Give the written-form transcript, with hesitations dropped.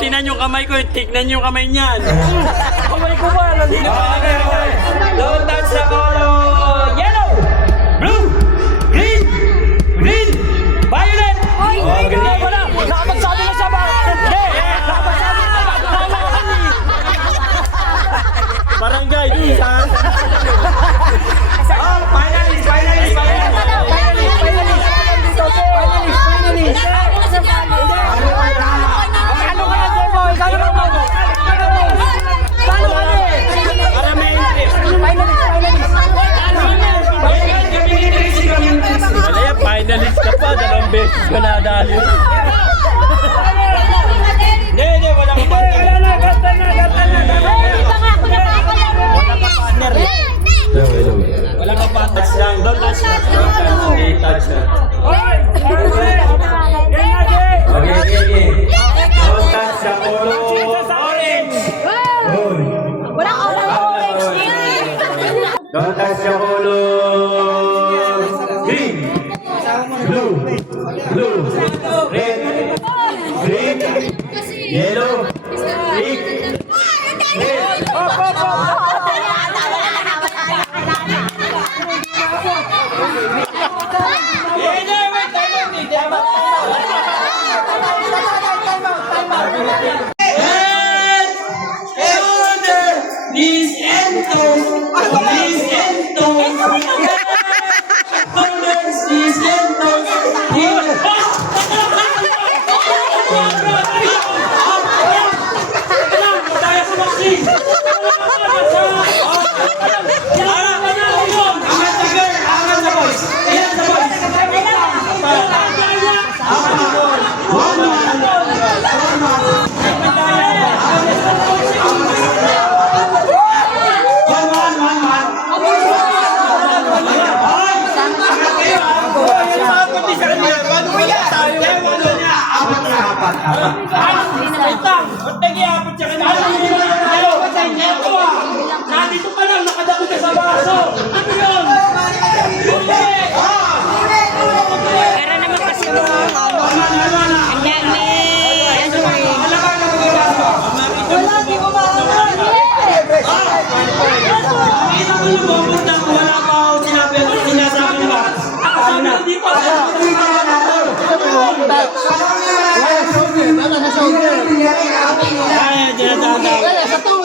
tingnan yung kamay ko, tignan yung kamay niyan. Kamay ko ba? Nandito pa. Don't touch the color. Yellow, blue, green, violet. Ganyan pala. Nakapagsabi na siya ba? Hindi. Nakapagsabi na ba? Barangay, isa. Finalist. Ano ka na, Jeboy? Kano ka ba? Kano ka na? Para may interest. Malaya, finalist ka pa. 2 beses ka nadali. Hindi, wala ka pa. Gata na. Wala ka pa. Touch lang. Don't touch lang. Okay, touch lang. Okay. Don't touch the color orange. Don't touch the color green. Blue. Red. Green. Yellow. Pink. Red. Nandito pa lang, nakadako ka sa baso. Ano yun? Para naman kasi ang dami. Wala, di ko maaman. Wala pa ako sinasabi ba? Ako sabi ko dito. Ay, dinadada. Ang wala ka pa.